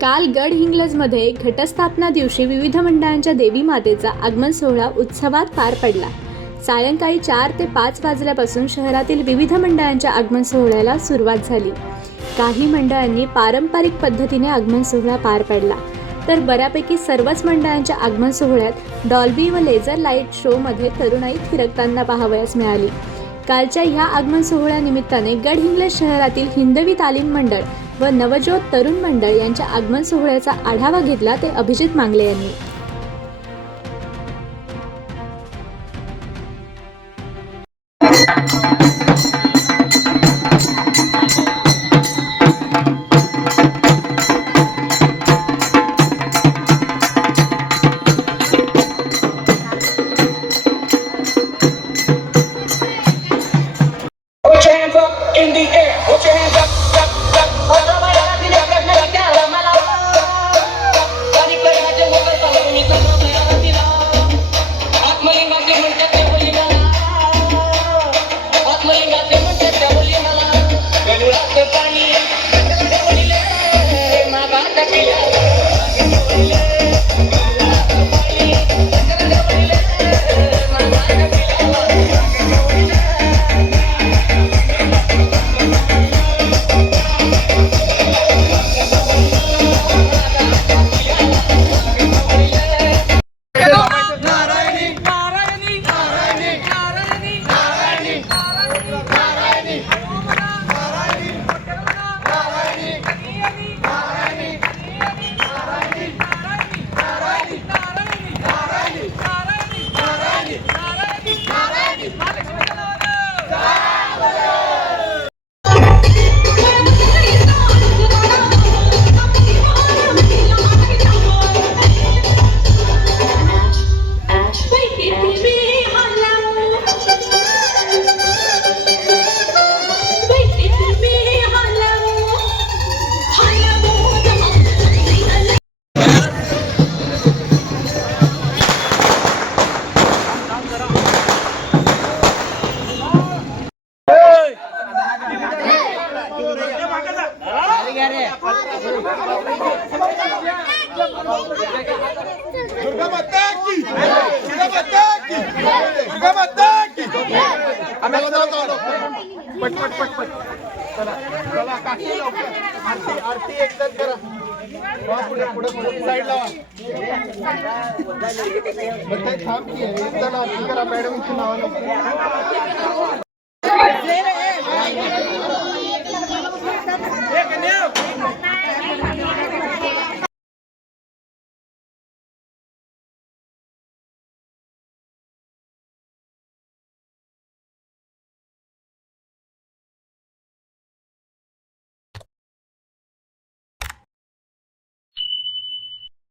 काल गडहिंग्लजमध्ये घटस्थापना दिवशी विविध मंडळांच्या देवी मातेचा आगमन सोहळा उत्सवात पार पडला. सायंकाळी चार ते पाच वाजल्यापासून शहरातील विविध मंडळांच्या आगमन सोहळ्याला सुरुवात झाली. काही मंडळांनी पारंपरिक पद्धतीने आगमन सोहळा पार पडला. तर बऱ्यापैकी सर्वच मंडळांच्या आगमन सोहळ्यात डॉल्बी व लेझर लाइट शोमध्ये तरुणाई थिरकताना पाहावयास मिळाली. कालच्या ह्या आगमन सोहळ्यानिमित्ताने गडहिंग्लज शहरातील हिंदवी तालीम मंडळ व नवज्योत तरुण मंडळ यांच्या आगमन सोहळ्याचा आढावा घेतला ते अभिजित मांगले यांनी in the air. पट पट पट पट। चला चला काकी आरती आरती एकदाच करा। पुढे पुढे पुढे साईड लावा थांब की एकदा आरती करा मॅडमची नावानं